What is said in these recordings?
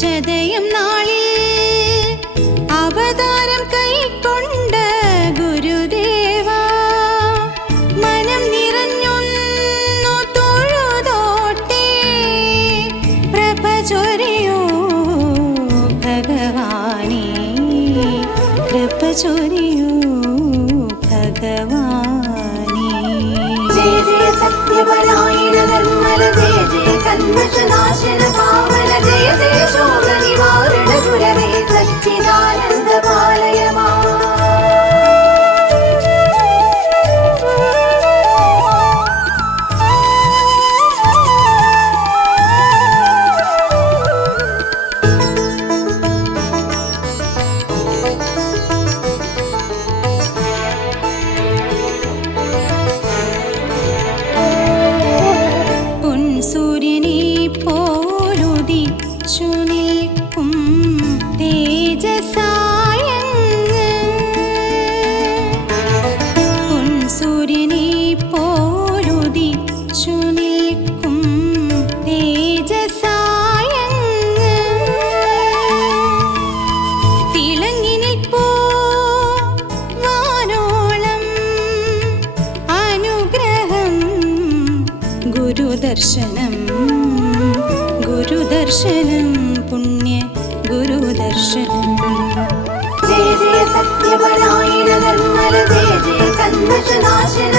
ചതയം നാളിൽ അവതാരം കൈക്കൊണ്ട ഗുരുദേവ. മനം നിറഞ്ഞൊന്നു തൊഴുതോട്ടെ പ്രഭ ചൊരിയൂ ഭഗവാനേ. കൃപ ചൊരിയൂ ഭഗവാനേ. ജയ ജയ സത്യപരായണ നിർമ്മല ജയ ജയ കന്മഷനാശന പാവന ജയ ഗുരുദർശനം പുണ്യ ഗുരുദർശനം ജയ ജയ സത്യപരായണ നിർമ്മല ജയ ജയ കന്മഷനാശന.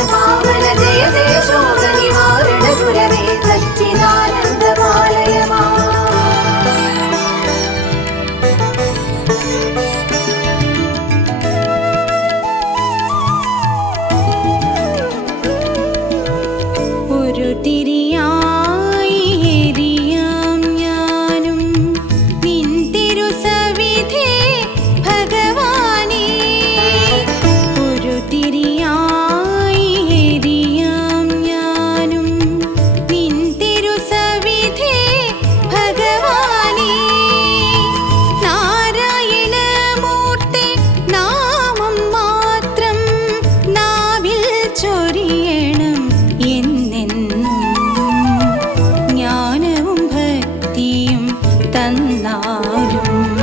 ആരും